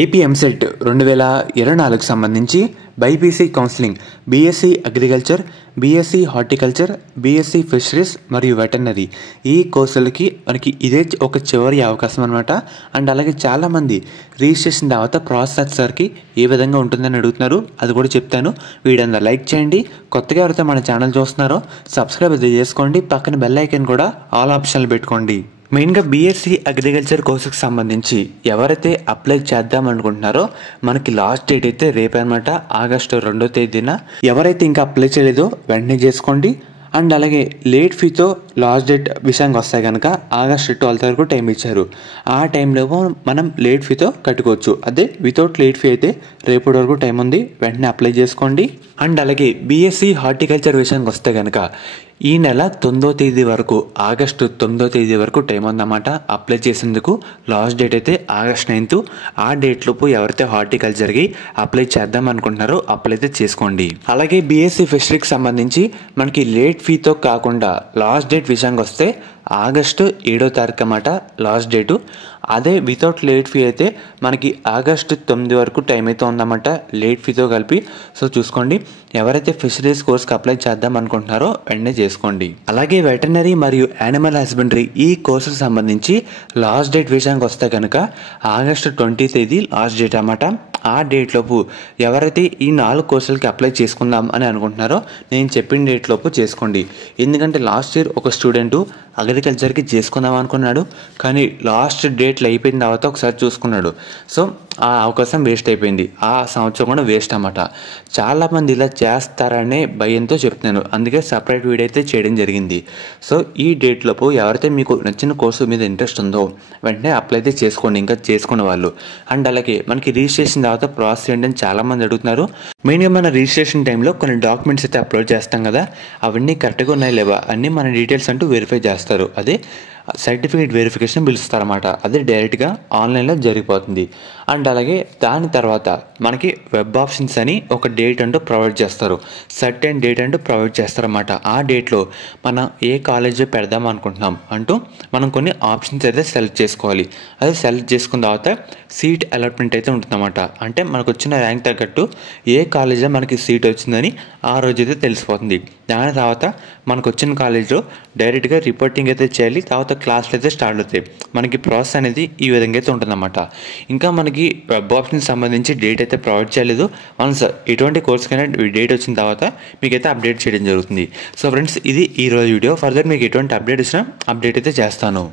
AP EAMCET 2024కు సంబంధించి BiPC counselling BSc agriculture, BSc horticulture, BSc fisheries మరియు veterinary ఈ కోర్సులకి మనకి ఇదే ఒక చివరి అవకాశం అనమాట. అండ్ అలాగే చాలామంది రిజిస్ట్రేషన్ తర్వాత ప్రాసెస్ సార్కి ఏ విధంగా ఉంటుందని అడుగుతున్నారు, అది కూడా చెప్తాను. వీడియో లైక్ చేయండి. కొత్తగా ఎవరైతే మన ఛానల్ చూస్తున్నారో సబ్స్క్రైబ్ చేసుకోండి. పక్కన బెల్ ఐకాన్ కూడా ఆల్ ఆప్షన్లు పెట్టుకోండి. మెయిన్గా బీఎస్సీ అగ్రికల్చర్ కోర్సుకు సంబంధించి ఎవరైతే అప్లై చేద్దాం అనుకుంటున్నారో మనకి లాస్ట్ డేట్ అయితే రేపే అనమాట, ఆగస్టు 2వ తేదీన. ఎవరైతే ఇంకా అప్లై చేయలేదో వెంటనే చేసుకోండి. అండ్ అలాగే లేట్ ఫీతో లాస్ట్ డేట్ విషయానికి వస్తే కనుక ఆగస్టు 12 వరకు టైం ఇచ్చారు. ఆ టైంలో మనం లేట్ ఫీతో కట్టుకోవచ్చు. అదే వితౌట్ లేట్ ఫీ అయితే రేపటి వరకు టైం ఉంది, వెంటనే అప్లై చేసుకోండి. అండ్ అలాగే బీఎస్సీ హార్టికల్చర్ విషయానికి వస్తే కనుక ఈ నెల 9వ తేదీ వరకు, ఆగస్టు 9వ తేదీ వరకు టైం ఉందన్నమాట అప్లై చేసేందుకు. లాస్ట్ డేట్ అయితే ఆగస్ట్ 9th. ఆ డేట్లోపు ఎవరైతే హార్టికల్చర్కి అప్లై చేద్దాం అనుకుంటున్నారో అప్లై అయితే చేసుకోండి. అలాగే బీఎస్సీ ఫిషరీకి సంబంధించి మనకి లేట్ ఫీతో కాకుండా లాస్ట్ డేట్ విషయానికి వస్తే ఆగస్టు 7వ తారీఖు అన్నమాట లాస్ట్ డేటు. అదే వితౌట్ లేట్ ఫీ అయితే మనకి ఆగస్టు 9 వరకు టైం అయితే ఉందన్నమాట లేట్ ఫీతో కలిపి. సో చూసుకోండి, ఎవరైతే ఫిషరీస్ కోర్స్కి అప్లై చేద్దాం అనుకుంటున్నారో వెంటనే చేసుకోండి. అలాగే వెటర్నరీ మరియు యానిమల్ హస్బెండరీ ఈ కోర్సుకు సంబంధించి లాస్ట్ డేట్ విషయానికి వస్తే కనుక ఆగస్టు 20వ తేదీ లాస్ట్ డేట్ అన్నమాట. ఆ డేట్లోపు ఎవరైతే ఈ 4 కోర్సులకి అప్లై చేసుకుందాం అని అనుకుంటున్నారో నేను చెప్పిన డేట్లోపు చేసుకోండి. ఎందుకంటే లాస్ట్ ఇయర్ ఒక స్టూడెంటు అగ్రికల్చర్కి చేసుకుందాం అనుకున్నాడు, కానీ లాస్ట్ డేట్లు అయిపోయిన తర్వాత ఒకసారి చూసుకున్నాడు. సో ఆ అవకాశం వేస్ట్ అయిపోయింది, ఆ సంవత్సరం కూడా వేస్ట్ అన్నమాట. చాలామంది ఇలా చేస్తారనే భయంతో చెప్తున్నాను, అందుకే సపరేట్ వీడియో అయితే చేయడం జరిగింది. సో ఈ డేట్లోపు ఎవరైతే మీకు నచ్చిన కోర్సు మీద ఇంట్రెస్ట్ ఉందో వెంటనే అప్లై అయితే చేసుకోండి, ఇంకా చేసుకున్న వాళ్ళు. అండ్ అలాగే మనకి రిజిస్ట్రేషన్ తర్వాత ప్రాసెస్ ఏంటని చాలామంది అడుగుతున్నారు. మెయిన్గా మన రిజిస్ట్రేషన్ టైంలో కొన్ని డాక్యుమెంట్స్ అయితే అప్లోడ్ చేస్తాం కదా, అవన్నీ కరెక్ట్గా ఉన్నాయి లేవా అన్నీ మన డీటెయిల్స్ అంటూ వెరిఫై చేస్తారు. అదే సర్టిఫికేట్ వెరిఫికేషన్ పిలుస్తారన్నమాట. అదే డైరెక్ట్గా ఆన్లైన్లో జరిగిపోతుంది. అండ్ అలాగే దాని తర్వాత మనకి వెబ్ ఆప్షన్స్ అని ఒక డేట్ అంటూ ప్రొవైడ్ చేస్తారు, సర్టెన్ డేట్ అంటూ ప్రొవైడ్ చేస్తారన్నమాట. ఆ డేట్లో మనం ఏ కాలేజీ పెడదాం అనుకుంటున్నాం అంటూ మనం కొన్ని ఆప్షన్స్ అయితే సెలెక్ట్ చేసుకోవాలి. అదే సెలెక్ట్ చేసుకున్న తర్వాత సీట్ అలాట్మెంట్ అయితే ఉంటుందన్నమాట. అంటే మనకు వచ్చిన ర్యాంక్ తగ్గట్టు ఏ కాలేజీలో మనకి సీట్ వచ్చిందని ఆ రోజైతే తెలిసిపోతుంది. దాని తర్వాత మనకు వచ్చిన కాలేజ్లో డైరెక్ట్గా రిపోర్టింగ్ అయితే చేయాలి, తర్వాత క్లాసులు అయితే స్టార్ట్ అవుతాయి. మనకి ప్రాసెస్ అనేది ఈ విధంగా అయితే ఉంటుందన్నమాట. ఇంకా మనకి వెబ్ ఆప్షన్కి సంబంధించి డేట్ అయితే ప్రొవైడ్ చేయలేదు. వన్స్ ఎటువంటి కోర్సుకైనా డేట్ వచ్చిన తర్వాత మీకైతే అప్డేట్ చేయడం జరుగుతుంది. సో ఫ్రెండ్స్, ఇది ఈరోజు వీడియో. ఫర్దర్ మీకు ఎటువంటి అప్డేట్ ఇచ్చినా అప్డేట్ అయితే చేస్తాను.